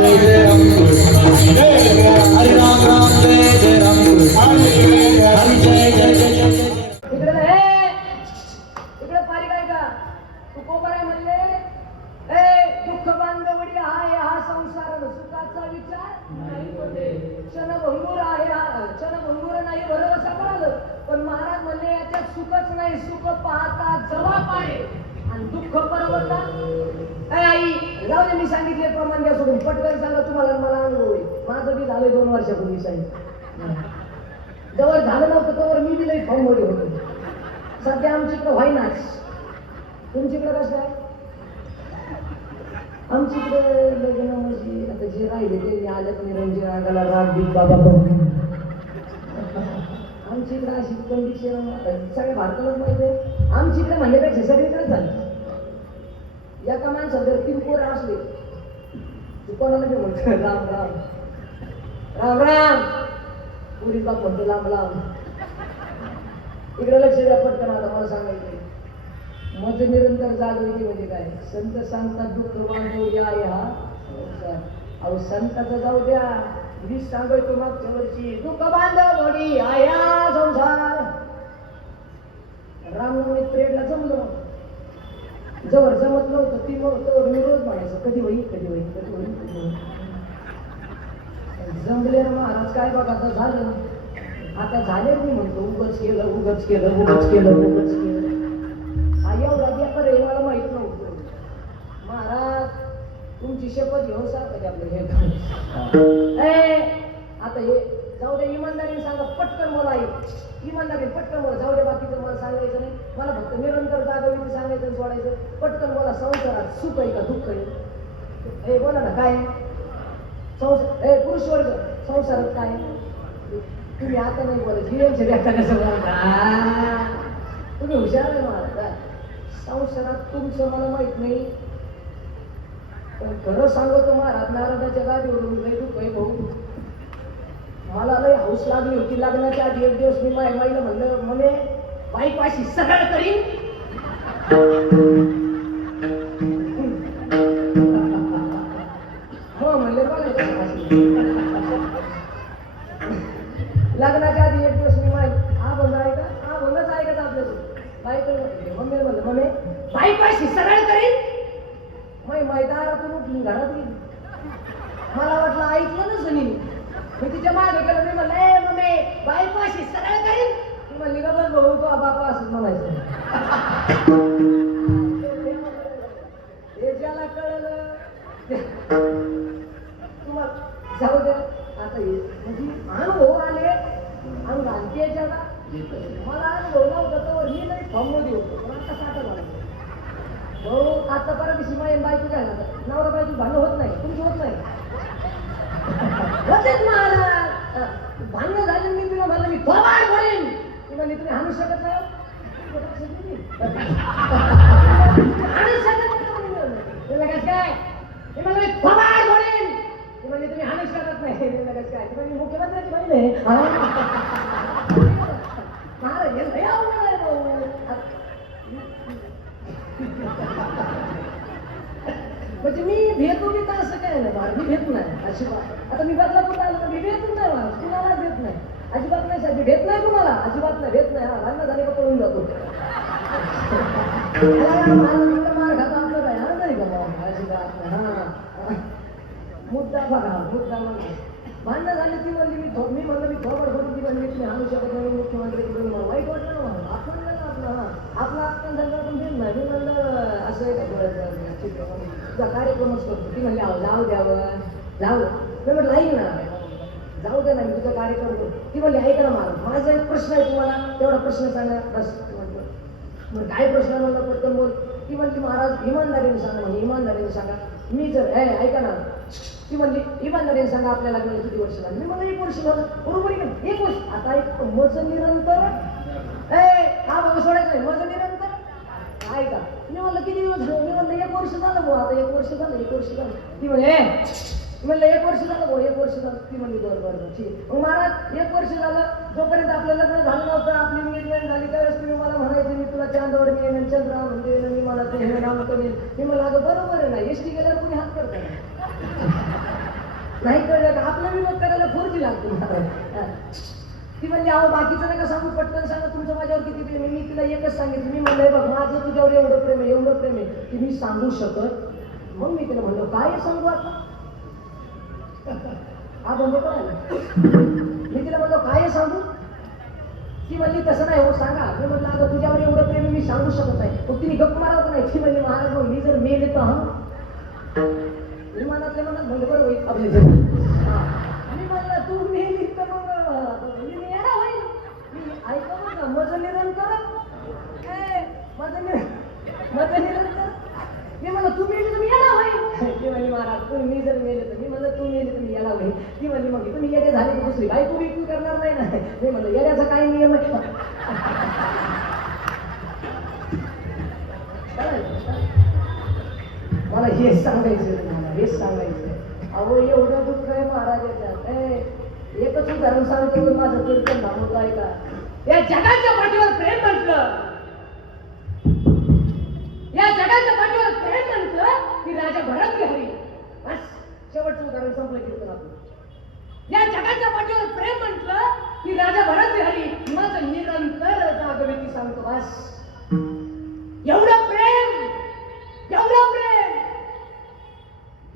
जय जय राम हरे राम राम जय जय राम हरे जय जय जय जय इकडे पारी काय का तू कोबर आहे म्हणले दुःख बांधवडी आहे हा संसार सुखाचा विचार क्षणभंगूर आहे हा क्षणभंगूर नाही बरोबर सापडलं पण महाराज म्हणले याच्यात सुखच नाही सुख पाहता जवाब आहे आणि दुःख पर्वता आई जाऊ दे मी सांगितले प्रमाण द्या सोडून पटकन सांगा तुम्हाला मला अनुभव आहे माझं बी झालंय 2 वर्षापूर्वी सांगितलं जवळ झालं नव्हतं तोवर मी बी लई फॉर्म मध्ये होतो सध्या आमच्याकडे व्हायनाच तुमच्याकडे कसं आहे आमच्याकडे लग्न म्हणजे आता जे राहिले ते आल्यात निरंजन अंगाला राग बीत बाबा बघून आमच्याकडे अशी कंडिशन सगळ्या भारतालाच माहिती आहे आमच्याकडे म्हणण्यापेक्षा सगळीकडेच झाली एका माणसात जर 3 पोरं असले तू कोणाला बी म्हणतो राम राम राम राम पुरी बाप म्हणतो लांब लांब इकडे लक्ष द्या पटकन आता मला सांगायचं मत निरंतर जागृती म्हणजे काय संत सांगतात दुःख बांधव या हा अहो संताचं जाऊ द्या मी सांगतो मागच्या वर्षी दुःख बांधव वडी आया संसार रामनवमी प्रेडला जमलो जवळ जमत नव्हतं ती मी रोज म्हणायचं कधी होईल कधी होईल कधी होईल कधी होईल जमले महाराज काय बघा आता झालं आता झाले मी म्हणतो उगच केलं उगच केलं उगच केलं उगच केलं एवढा बेकार हे मला माहित नव्हतं महाराज तुमची शपथ घेऊन सांगता आपलं हे आता हे जाऊ दे इमानदारीने सांगा पटकन मला इमानदारीने पटकन मला जाऊ दे बाकीचं मला सांगायचं नाही मला फक्त निरंतर जागविती सांगायचं सोडायचं पटकन मला संसारात सुख आहे का दुःख आहे हे बोला ना काय पुरुष वर्ग संसारात काय तुम्ही आता नाही बोला जीवनच्या व्याख्या कसं बोला तुम्ही हुशार आहे महाराज संसारात तुमचं मला माहित नाही पण खरं सांगतो महाराज नारायणाच्या गादीवरून लय दुःख आहे भाऊ मला लय हौस लागली होती लग्नाच्या आधी एक दिवस मी माझ्या माईला म्हणलं म्हणे बाईपाशी सगळं करीन हो म्हणले बघा लग्नाच्या आधी एक दिवस मी हा बोलला ऐका हा बोलच ऐकत आपल्यासोबत बाईकडे मम्मी म्हणलं मम्मी बाईपाशी सगळं करीन माई दारातून उठली घरात गेली मला वाटलं ऐकलं नसं मी तिच्या मागे गेलो मी म्हणलं ए मम्मी बाईपाशी सगळं करीन ती म्हणली का बस भाऊ तो बापा असंच म्हणायचं हे ज्याला कळलं तुम्हाला जाऊ द्या आता हे म्हणजे अनुभव आले अंग आणते ज्याला मला अनुभव नव्हता तर मी नाही फॉर्ममध्ये होतो पण आता साठा झाला भाऊ आता परत दिवशी माझ्या बायको काय नवरा बायको भांडण होत नाही तुमची होत नाही होतेच महाराज भांडण झाले मी तुला म्हणलं मी थोबाड बोलेन ती म्हणली तुम्ही हाणू शकत नाही हाणू शकत नाही काय ते म्हणलं मी थोबाड बोलेन ती म्हणली तुम्ही हाणू शकत नाही काय ती म्हणली मुख्यमंत्र्याची बहीण आहे महाराज हे लय अवघड आहे भाऊ म्हणजे मी भेटू मी तर असं काय नाही महाराज मी भेट नाही अजिबात आता मी बदलापूर आलो तर मी भेटून नाही महाराज कुणाला भेट नाही अजिबात नाही साहेब भेट नाही तुम्हाला अजिबात नाही भेट नाही हा भांडण झाले का पळून जातो मार खाता आपलं काय हा नाही का अजिबात हा मुद्दा बघा मुद्दा म्हणजे भांडणं झाली ती म्हणली मी म्हणलं मी थोबड होती ती म्हणली तुम्ही आणू शकत नाही मुख्यमंत्री मला वाईट वाटलं ना आपण आपला आपण जर आपण भेट नाही मी म्हणलं असं आहे का तुझा कार्यक्रमच करतो ती म्हणली जाऊ द्यावं जाऊ मी म्हटलं ऐक ना जाऊ दे ना मी तुझा कार्यक्रम करतो ती म्हणली ऐका ना माझा एक प्रश्न आहे तुम्हाला तेवढा प्रश्न सांगा बस म्हटलं मग काय प्रश्न म्हणलं पटकन बोल ती म्हणली महाराज इमानदारीने सांगा म्हणजे इमानदारीने सांगा मी जर ऐका ना ती म्हणली इमानदारीने सांगा आपल्या लग्नाला किती वर्ष झाली मी मला 1 वर्ष झालं बरोबर आहे 1 वर्ष आता एक मज निरंतर हा बाबा सोडायचं नाही मज निरंतर ऐका मी म्हणलं किती दिवस झालं मी म्हणलं 1 वर्ष झालं भाऊ आता 1 वर्ष झालं 1 वर्ष झालं ती म्हणे म्हणलं 1 वर्ष झालं भाऊ 1 वर्ष झालं ती म्हणली बरं ठीक मग महाराज 1 वर्ष झालं जोपर्यंत आपलं लग्न झालं नव्हतं आपली एंगेजमेंट झाली त्यावेळेस तुम्ही मला म्हणायचं मी तुला चांदवर मी चंद्रा म्हणते मी मला ते नाव करेन मी मला अगं बरोबर आहे ना एसटी गेल्यावर कोणी हात करता नाही कळलं का आपला विरोध करायला फोर्जी लागतो मला. ती म्हणली अहो बाकीचं नका सांगू, पटकन सांगा तुमचं माझ्यावर किती प्रेम आहे. मी तिला एकच सांगितलं, मी म्हणलंय बघ माझं तुझ्यावर एवढं प्रेम आहे, एवढं प्रेम आहे की मी सांगू शकत. मग मी तिला म्हणलं काय सांगू आता, हा बंद करायला. मी तिला म्हणलो काय सांगू. ती म्हणली तसं नाही हो सांगा. मी म्हणलं अगं तुझ्यावर एवढं प्रेम आहे मी सांगू शकत नाही. मग तिने गप्प मारावं नाही. ती म्हणली महाराज मग मी जर मेले तर हा विमानातल्या मनात म्हणलं बरं होईल आपले जग. मी म्हणलं तू मेली तर मग मी येणार होईल. मी ऐकलं का माझं निरंतर माझं निरंतर. मी म्हणलं तू मेली तर मी येणार होईल. ती म्हणली महाराज तू मी जर मेले तर. मी म्हणलं तू मेली तर मी येणार होईल. ती म्हणली मग तुम्ही येणे झाले की दुसरी बायको बिकू करणार नाही ना. मी म्हणलं येण्याचा काय नियम आहे. मला हेच सांगायचं, मला हेच सांगायचं. अहो एवढं दुःख आहे महाराजाच्या. एकच उदाहरण सांगतो माझं कीर्तन थांबवतो ऐका. या जगाच्या पाठीवर प्रेम म्हटलं, या जगाच्या पाठीवर प्रेम म्हटलं की राजा भरतहरी. बस शेवटचं उदाहरण संपलं कीर्तन आपलं. या जगाच्या पाठीवर प्रेम म्हटलं की राजा भरतहरी माझं निरंतर जागृती सांगतो. बस एवढं प्रेम, एवढं प्रेम,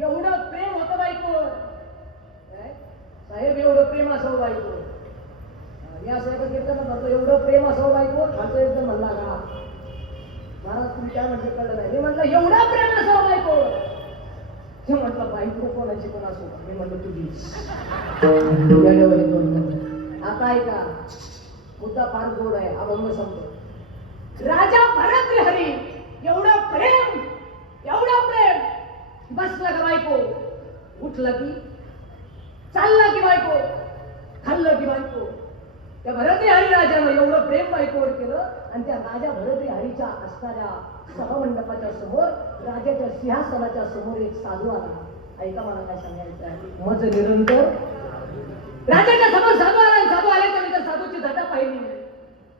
एवढं प्रेम होतं बायकोवर. साहेब एवढं प्रेम असावं बायकोवर. या साहेब कीर्तन म्हणतो एवढं प्रेम असावं बायकोवर. खालचं एकदम म्हणला का महाराज तुम्ही काय म्हणते कळलं नाही. मी म्हटलं एवढं प्रेम असावं बायकोवर. ते म्हटलं बायको कोणाची पण असो. मी म्हटलं तुझी. आता ऐका मुद्दा फार गोड आहे, अभंग संपतो. राजा भरतहरी एवढं प्रेम, एवढं प्रेम. बसला का बायको, उठला की, चालला की बायको, खाल्लं की बायको. त्या भरतहरी राजानं एवढं प्रेम बायकोवर केलं. आणि त्या राजा भरतहरीच्या असणाऱ्या सभामंडपाच्या समोर, राजाच्या सिंहासनाच्या समोर एक साधू आला. ऐका मला काय सांगायचं आहे. मज निरंतर राजाच्या समोर साधू आला. साधू आल्याच्यानंतर साधूची जाता पाहिली,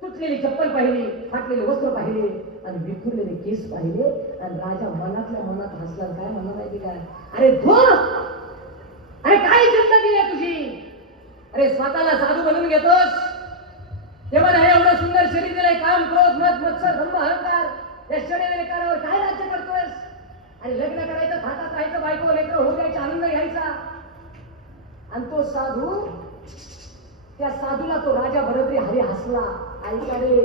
तुटलेली चप्पल पाहिली, फाटलेले वस्त्र पाहिले आणि विखुरलेले केस पाहिले. आणि राजा मनातल्या मनात हसला. काय म्हणला माहिती काय, अरे धो, अरे काय जिंदगी आहे तुझी. अरे स्वतःला साधू बनवून घेतोस, तेव्हा हे एवढं सुंदर शरीर दिलंय. काम, क्रोध, मत, मत्सर, दंभ, अहंकार या षडयंत्रावर काय राज्य करतोयस. आणि लग्न करायचं, खातात राहायचं, बायको लेकर होऊ द्यायचा, आनंद घ्यायचा. आणि तो साधू, त्या साधूला तो राजा भरतहरी हसला. ऐका रे,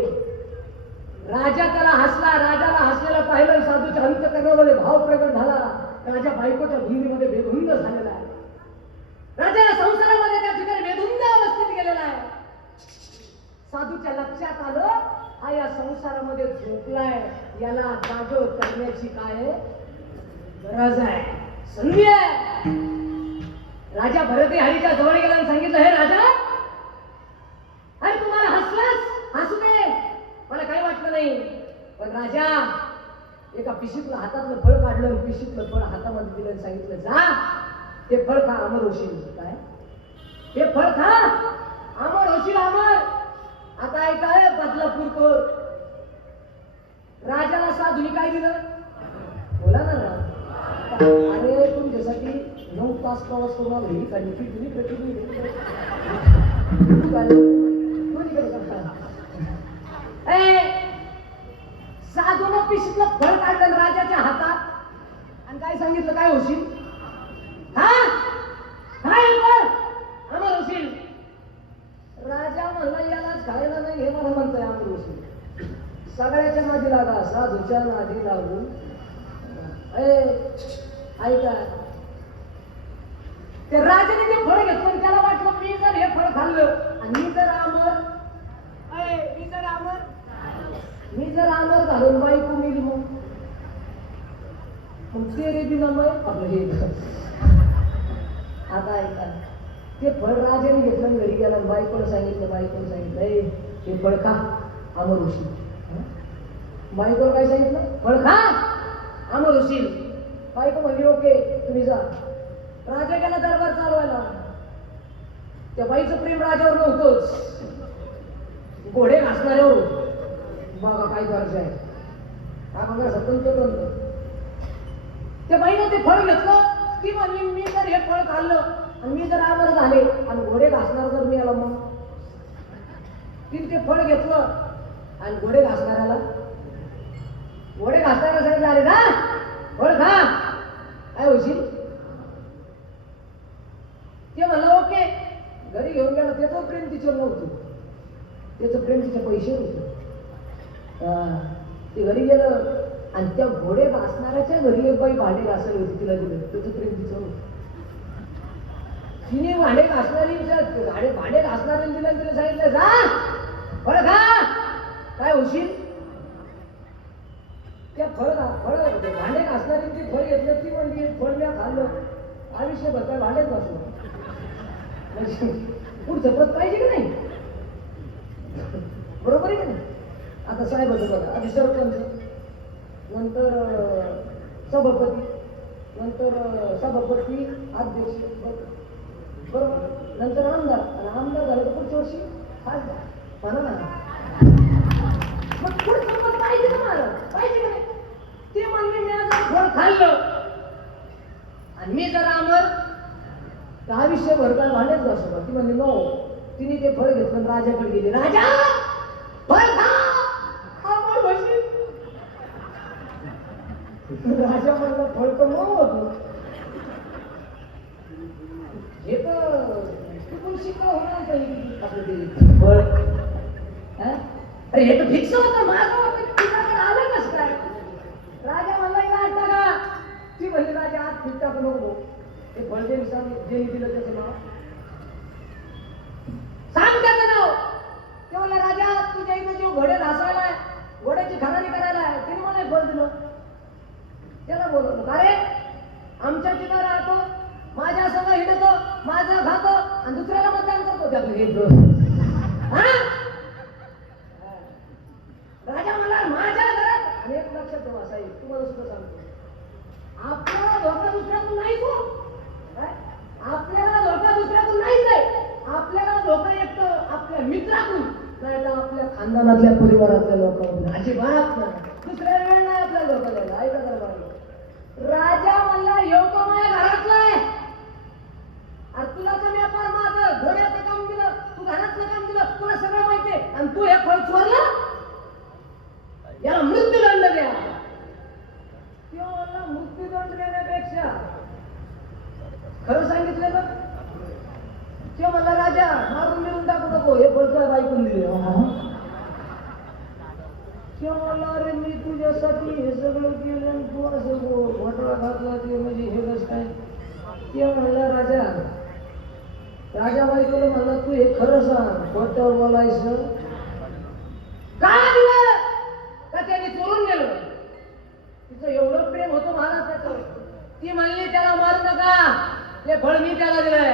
राजा त्याला हसला. राजाला हसलेला पाहिलं. साधूच्या अंतःकरणामध्ये भाव प्रगट झाला. राजा बायकोच्या धुंदीमध्ये बेधुंद झालेला आहे. राजाला संसारामध्ये त्या ठिकाणी बेधुंद अवस्थेत गेलेला आहे. साधूच्या लक्षात आलं हा या संसारामध्ये झोपलाय, याला जागं करण्याची काय गरज आहे, संधी आहे. राजा भरतहरीच्या जवळ गेला आणि सांगितलं, हे राजा, अरे तुम्हाला हसलास, हसू दे, मला काही वाटलं नाही. पण राजा एका पिशीतलं हातातलं फळ काढलं, पिशीतलं फळ हातामध्ये दिलं आणि सांगितलं, जा ते फळ खा, अमर होशील. काय ते फळ खा, अमर होशील, अमर. आता ऐकाय बदलापूरकर राजाला साधूनी काय दिलं, बोला ना. अरे तुमच्यासाठी 9 तास प्रवास करून आलो. ही काय साधूनं पिशीतलं फळ काढलं राजाच्या हातात आणि काय सांगितलं, काय होशील, हा काय फळ, अमर होशील. राजा म्हणला यालाच खायला नाही, हे मला म्हणतोय अमर होशील. सगळ्याच्या नादी लागा, साधूच्या नादी लागून ऐका. ते राजाने ते फळ घेतलं, त्याला वाटलं मी जर हे फळ खाल्लं आणि मी जर आमर घालून बायको मिली, मग तेरे बिना मग आपलं हे. आता ऐका, ते फळ राजाने घेतलं, घरी गेला, बायकोला सांगितलं हे फळ खा, अमर होशील. बायकोला काय सांगितलं, फळ खा, अमर होशील. बायको म्हणली ओके तुम्ही जा. राजा गेला दरबार चालवायला. त्या बाईचं प्रेम राजावर नव्हतंच, घोडे घासणाऱ्यावर. बघा काय गरज आहे, हा बघा स्वतंत्र. त्या बाईनं ते फळ घेतलं. ती म्हणली मी जर हे फळ खाल्लं आणि मी जर आमर झाले आणि घोडे घासणार जर मी आला मग तिने ते फळ घेतलं आणि घोडे घासणाऱ्याला सांगितलं अरे ना फळ खा काय होशील ते म्हणलं ओके घरी घेऊन गेला त्याचं प्रेम तिच्यावर नव्हतं त्याचं प्रेम तिच्या पैसे होतं ते घरी गेलं आणि त्या घोडे घासणाऱ्याच्या घरी एक बाई भांडे घासायला होती तिला दिलं त्याचं प्रेम तिच्यावर होतं तिने भांडे घासणारी भांडे घासणाऱ्याला दिलं तिला सांगितलं जा फळ खा काय होशील त्या फळ भांडे घासणाऱ्यांची फळ घेतलं ती म्हणजे फळ मी खाल्लं आयुष्यभर काय भांडेच घासलं पुढचं पद पाहिजे की नाही बरोबर आहे की नाही आता साहेब होतं बघा आधी सरपंच नंतर सभापती अध्यक्ष बरोबर नंतर आमदार आणि आमदार झालं तर पुढच्या वर्षी खासदार म्हणा ना मग पुढचं पद पाहिजे ना मला पाहिजे की नाही ते म्हणले मी आज फळ खाल्लं आणि मी जर आमर आयुष्यभर काय भांडेच घासलं ती म्हणली नो तिने ते फळ घेतलं राजाकडे गेले राजा फळ खा राजा म्हणला फळ तर मग होत हे तर चुकून शिकवा होणार फळ अरे हे तर फिक्स होतं माझं होतं तुझ्याकडे आलं कसं काय राजा म्हणला आठ टाका ती म्हणली राजा आत फिट टाकू नको हे फळ जे दिलं त्याचं नाव सांग त्याचं नाव ते म्हणलं राजा तुझ्या इथे जो घोडे घासायला आहे घोड्याची खरारी करायला आहे तिने मला फळ दिलं त्याला बोलवलं अरे आमच्या तिथं राहतो माझ्या संग हिंडतो माझं खातो आणि दुसऱ्याला मतदान करतो त्या राजा मला माझ्या घरात आणि एक लक्षात ठेवा साहेब तुम्हाला सुद्धा सांगतो आपल्याला धोका दुसऱ्यातून नाहीच हो आपल्याला धोका दुसऱ्यातून नाहीच आहे आपल्याला धोका येतो आपल्या मित्रातून नाही तर आपल्या खानदानातल्या परिवारातल्या लोकांकडून अजिबात नाही दुसऱ्या वेळ नाही आपल्याला धोका द्यायला ऐका जरा राजा म्हणला योग माझ्या घरातला आहे अरे तुला तर व्यापार माझं घोड्याचं काम दिलं तू घरातलं काम दिलं तुला सगळं माहिती आहे आणि तू हे फळ चोरलं याला मृत्यूदंड द्या किंवा मला मृत्यूदंड देण्यापेक्षा खरं सांगितलं ना किंवा मला राजा मारून मिळून टाकू नको हे फळ तुला बायकून दिले किंवा मला अरे मी तुझ्यासाठी हे सगळं केलं आणि तू असं घोटाळा घातला ते म्हणजे हे कसं काय किंवा म्हणला राजा बायकोला म्हणला तू हे खरं सांग खोटं बोलायचं का दिलं का त्याने चोरून गेलं तिचं एवढं प्रेम होतं महाराष्ट्राचं ती म्हणली त्याला मारू नका ते फळ मी त्याला दिलंय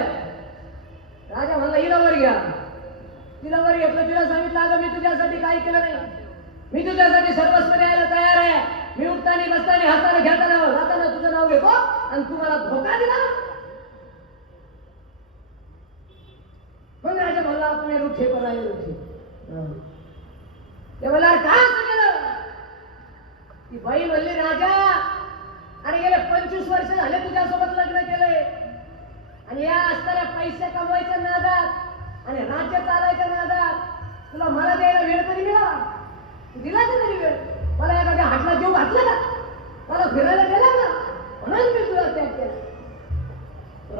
राजा म्हणला हिला वर घ्या तिला वर घेतलं तिला सांगितलं अगं मी तुझ्यासाठी काही केलं नाही मी तुझ्यासाठी सर्वस्व द्यायला तयार आहे मी उठताना बसताना हाताने घेताना जाताना तुझं नाव घेतो आणि तू मला धोका दिला मग राजा म्हणला तुम्ही रुखे पण आहे रुखे ते म्हणला काय असं केलं ती बाई म्हणली राजा आणि गेले 25 वर्ष झाले तुझ्यासोबत लग्न केलंय आणि या असताना पैसे कमवायच्या नादात आणि राज्य चालायच्या नादात तुला मला द्यायला वेळ तरी मिळाला दिला का तरी वेळ मला एखाद्या हाटला जीव घातला का मला फिरायला गेला का म्हणून मी तुला त्याग केला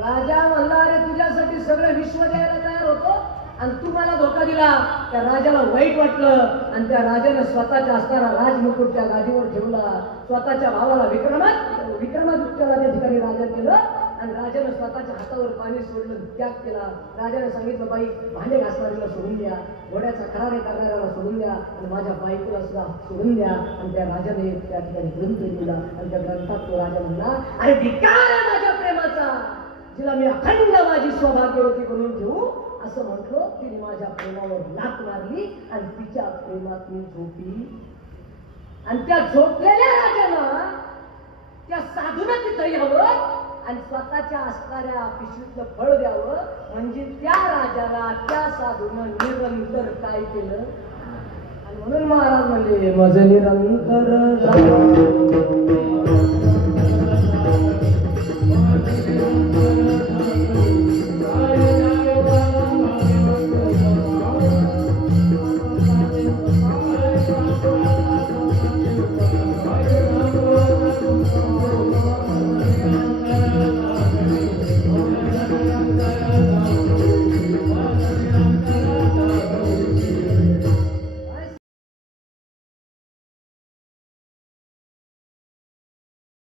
राजा म्हणला अरे तुझ्यासाठी सगळं विश्व द्यायला तयार होतो आणि तू मला धोका दिला त्या राजाला वाईट वाटलं आणि त्या राजाने स्वतःच्या असताना राजमुकुट त्या गादीवर ठेवला स्वतःच्या भावाला विक्रमादित्याला त्या ठिकाणी राजा केलं आणि राजाने स्वतःच्या हातावर पाणी सोडलं त्याग केला राजाने सांगितलं बाई भांडे घासणाऱ्याला सोडून द्या घोड्याचा खरारे करणाऱ्याला सोडून द्या आणि माझ्या बायकोला सुद्धा सोडून द्या आणि त्या राजाने त्या ठिकाणी ग्रंथ लिहिला आणि त्या ग्रंथात तो राजा म्हणला अरे धिक्कार आहे माझ्या प्रेमाचा जिला मी अखंड माझी सौभाग्यवती बनवून ठेवू असं म्हटलं तिने माझ्या प्रेमावर लाथ मारली आणि तिच्या प्रेमात मी झोपली आणि त्या झोपलेल्या राजाला त्या साधूनं तिथं यावं आणि स्वतःच्या असणाऱ्या पिशवीतलं फळ द्यावं म्हणजे त्या राजाला त्या साधूनं निरंतर काय केलं आणि म्हणून महाराज म्हणले मज निरंतर